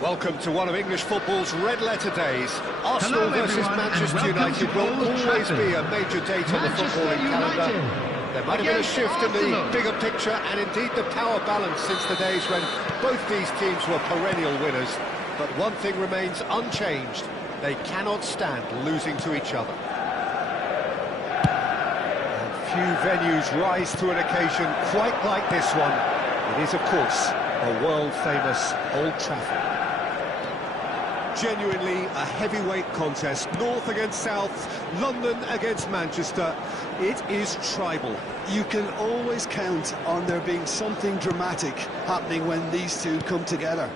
Welcome to one of English football's red-letter days. Arsenal versus Manchester United will always be a major date on the footballing calendar. There might have been a shift in the bigger picture and indeed the power balance since the days when both these teams were perennial winners. But one thing remains unchanged. They cannot stand losing to each other. And few venues rise to an occasion quite like this one. It is, of course, a world-famous Old Trafford. Genuinely a heavyweight contest, North against South, London against Manchester. It is tribal. You can always count on there being something dramatic happening when these two come together.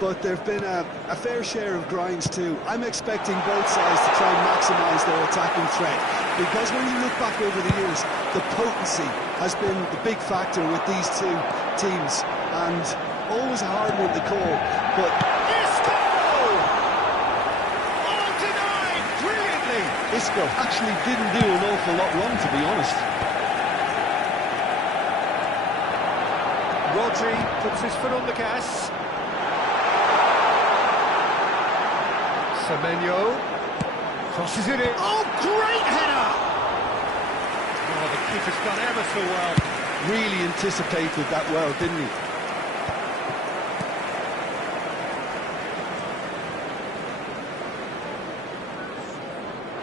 But there have been a fair share of grinds too. I'm expecting both sides to try and maximise their attacking threat, because when you look back over the years, the potency has been the big factor with these two teams, and always a hard one to call. But Isco actually didn't do an awful lot wrong, to be honest. Rodri puts his foot on the gas. Semenyo crosses it in. Oh, great header! Oh, the keeper's done ever so well. Really anticipated that well, didn't he?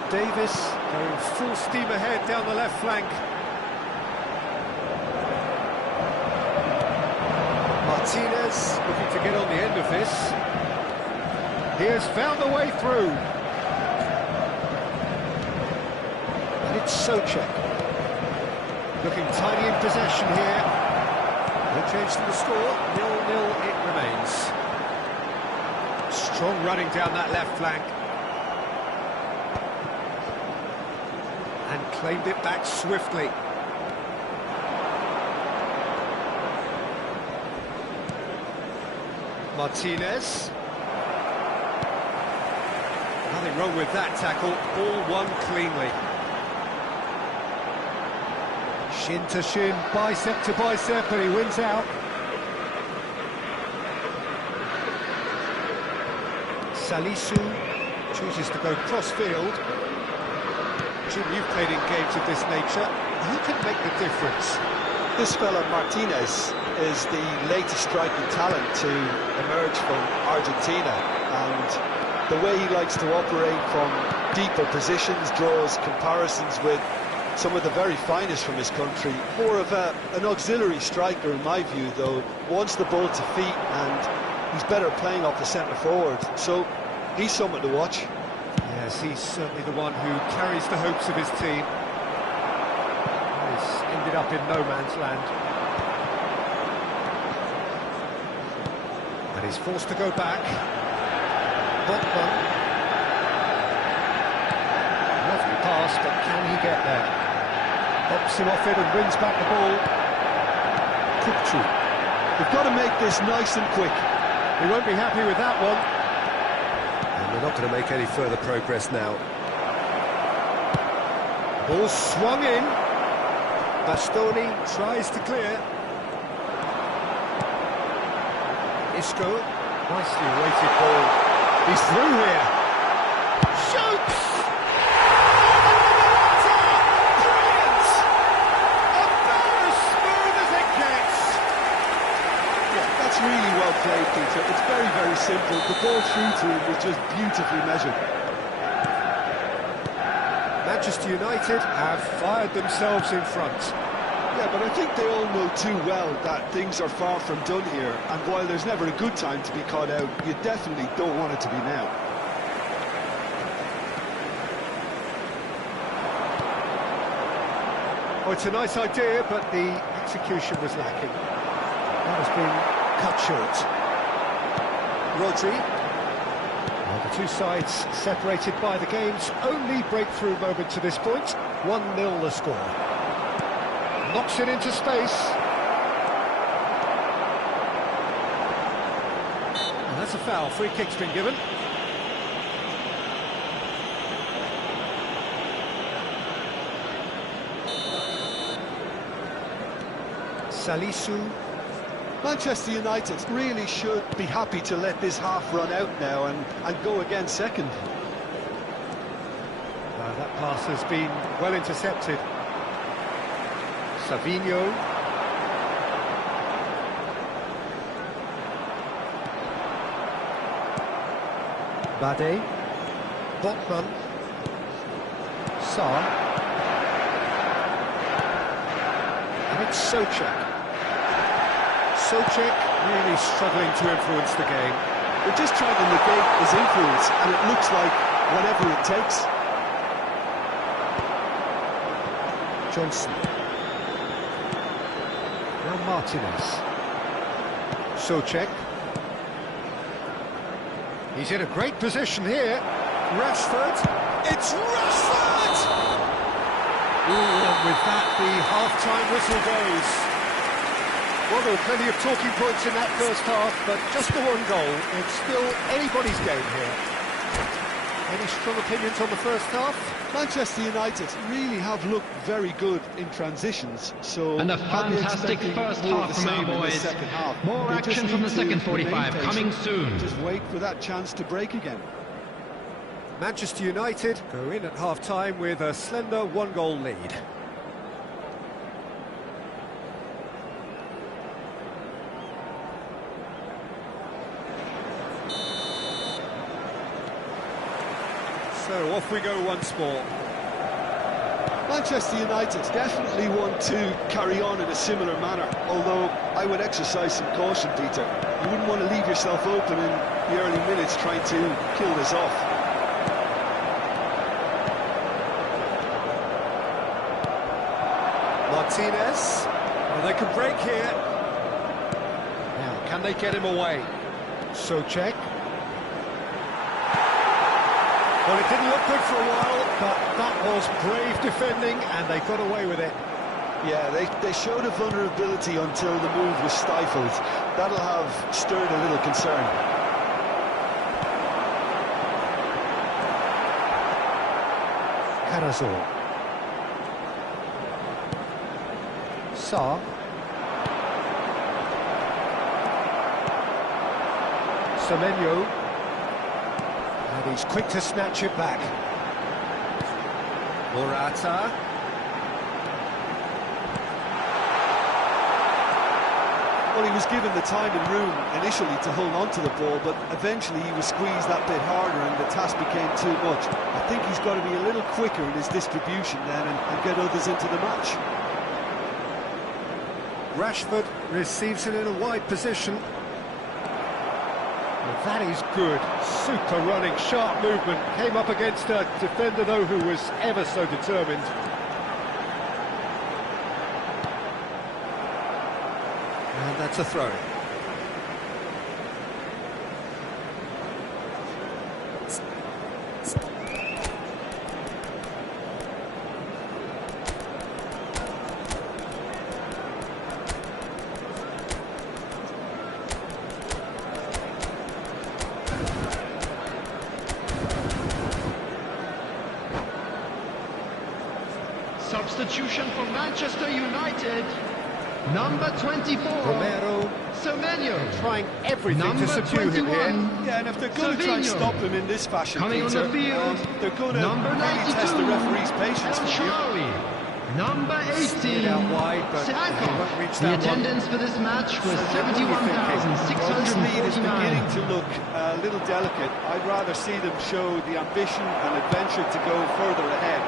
Davis going full steam ahead down the left flank. Martinez looking to get on the end of this. He has found a way through. And it's Souček. Looking tidy in possession here. No change to the score. 0-0 it remains. Strong running down that left flank. And claimed it back swiftly. Martinez. Nothing wrong with that tackle, all won cleanly. Shin to shin, bicep to bicep, and he wins out. Salisu chooses to go cross-field. Jim, you've played in games of this nature. Who can make the difference? This fella Martinez is the latest striking talent to emerge from Argentina, and the way he likes to operate from deeper positions draws comparisons with some of the very finest from his country. More of an auxiliary striker in my view, though. Wants the ball to feet, and he's better playing off the centre forward, so he's someone to watch. Yes, he's certainly the one who carries the hopes of his team. He's ended up in no man's land. And he's forced to go back. Botman. Lovely pass, but can he get there? Hops him off it and wins back the ball. Kupchu. They've got to make this nice and quick. He won't be happy with that one. And they're not going to make any further progress now. Ball swung in. Bastoni tries to clear. Isco, nicely weighted ball. He's through here. Shoots! Brilliant! About as smooth as it gets. Yeah, that's really well played, Peter. It's very, very simple. The ball through to him was just beautifully measured. Manchester United have fired themselves in front. Yeah, but I think they all know too well that things are far from done here, and while there's never a good time to be caught out, you definitely don't want it to be now. Oh, it's a nice idea, but the execution was lacking. That has been cut short. Rodri. Well, the two sides separated by the game's only breakthrough moment to this point. 1-0 the score. Knocks it into space. And that's a foul. Free kick's been given. Salisu. Manchester United really should be happy to let this half run out now and go again second. That pass has been well intercepted. Savinho. Bade. Botman. Sarr. And it's Souček. Souček really struggling to influence the game. They're just trying to negate his influence, and it looks like whatever it takes. Johnson. Now Martinez. Souček. He's in a great position here. Rashford. It's Rashford! And with that, the half-time whistle goes. Well, there were plenty of talking points in that first half, but just the one goal. It's still anybody's game here. Any strong opinions on the first half? Manchester United really have looked very good in transitions, so... And a fantastic first half from our boys. More action from the second 45 coming soon. Just wait for that chance to break again. Manchester United go in at half-time with a slender one-goal lead. So off we go once more. Manchester United definitely want to carry on in a similar manner, although I would exercise some caution, Peter. You wouldn't want to leave yourself open in the early minutes trying to kill this off. Martinez. Well, they can break here. Now, can they get him away? Souček. Well, it didn't look good for a while, but that was brave defending, and they got away with it. Yeah, they showed a vulnerability until the move was stifled. That'll have stirred a little concern. Carazor. Sarr. Semenyo. And he's quick to snatch it back. Morata. Well, he was given the time and room initially to hold on to the ball, but eventually he was squeezed that bit harder and the task became too much. I think he's got to be a little quicker in his distribution then and get others into the match. Rashford receives it in a wide position. Well, that is good. Super running, sharp movement. Came up against a defender, though, who was ever so determined. And that's a throw. Substitution for Manchester United. Number 24. Romero. Semenyo. Trying everything Number to subdue 21. him here. Yeah, and if they're going to try and stop him in this fashion, coming Peter, on the field, they're going to number really 92. test the referee's patience with you. Number 18. Out wide, but he won't reach The that one. attendance for this match was Well, this lead is 71,649. beginning to look a little delicate. I'd rather see them show the ambition and adventure to go further ahead.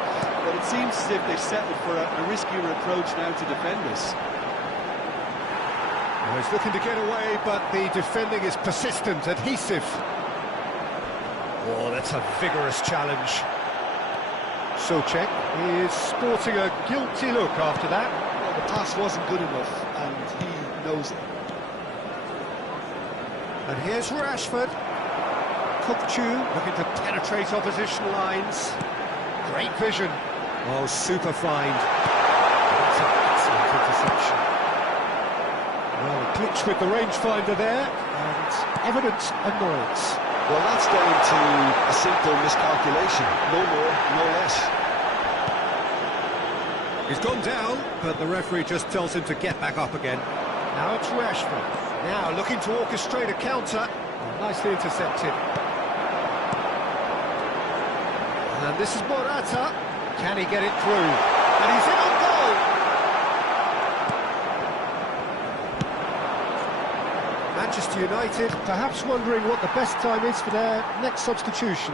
But it seems as if they've settled for a riskier approach now to defend this. Well, he's looking to get away, but the defending is persistent, adhesive. Oh, that's a vigorous challenge. Souček is sporting a guilty look after that. Well, the pass wasn't good enough, and he knows it. And here's Rashford. Kupchu looking to penetrate opposition lines. Great vision. Oh, super find. That's an excellent interception. Well, glitch with the rangefinder there, and evident annoyance. Well, that's down to a simple miscalculation. No more, no less. He's gone down, but the referee just tells him to get back up again. Now it's Rashford. Now looking to orchestrate a counter. Nicely intercepted. And this is Morata. Can he get it through? And he's in on goal! Manchester United perhaps wondering what the best time is for their next substitution.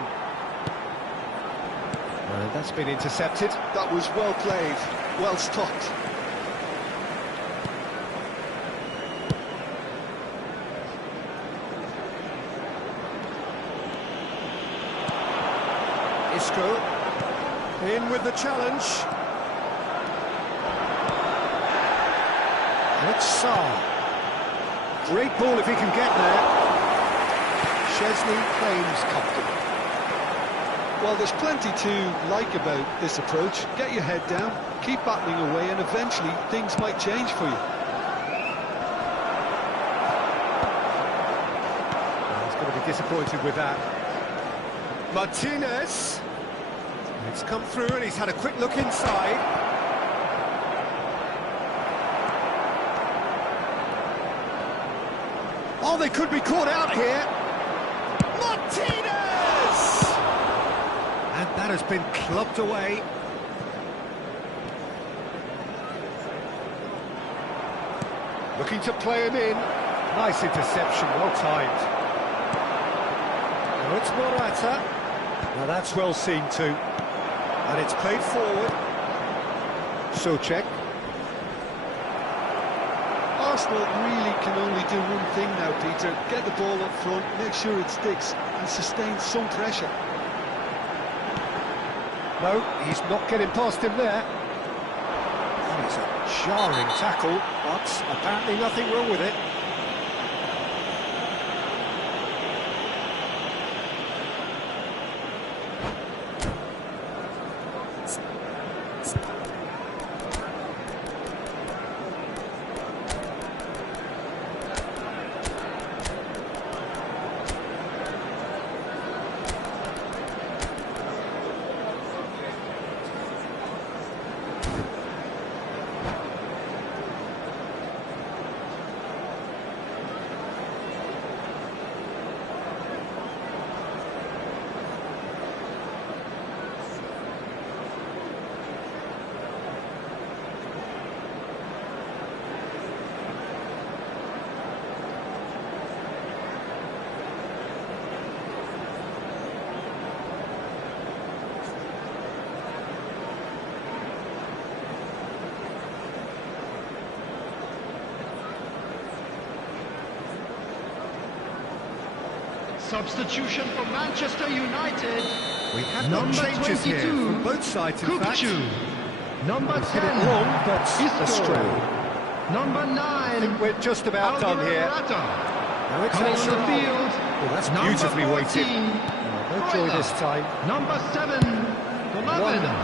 And that's been intercepted. That was well played, well stopped. Isco in with the challenge. And it's Sarr. Great ball if he can get there. Chesney claims comfortable. Well, there's plenty to like about this approach. Get your head down, keep battling away, and eventually things might change for you. He's going to be disappointed with that. Martinez. It's come through and he's had a quick look inside. Oh, they could be caught out here. Martinez! And that has been clubbed away. Looking to play him in. Nice interception, well timed. Now it's Morata. Now that's well seen too. And it's played forward. Souček. Arsenal really can only do one thing now, Peter. Get the ball up front, make sure it sticks, and sustain some pressure. No, he's not getting past him there. And it's a jarring tackle, but apparently nothing wrong with it. Substitution for Manchester United. We have got changes 22, here from both sides, in fact. Number 10, Hit it wrong, but astray. Number 9, I think we're just about done here. Now it's coming on extra the long. field. Well, that's Number beautifully 14, weighted. No joy this time. Number 7, 1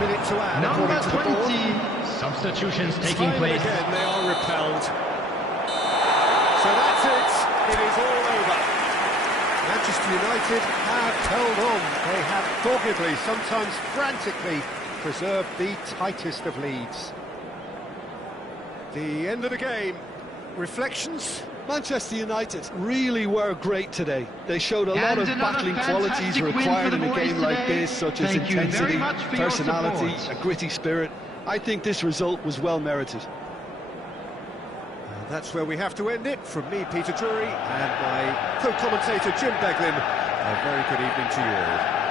minute to add, Number according to the board. 20. Substitutions taking Time place. again, they are repelled. So that's it. It is all over. Manchester United have held on. They have doggedly, sometimes frantically, preserved the tightest of leads. The end of the game. Reflections? Manchester United really were great today. They showed a lot of battling qualities required in a game like this, such as intensity, personality, a gritty spirit. I think this result was well merited. That's where we have to end it. From me, Peter Drury, and my co-commentator, Jim Beglin. A very good evening to you all.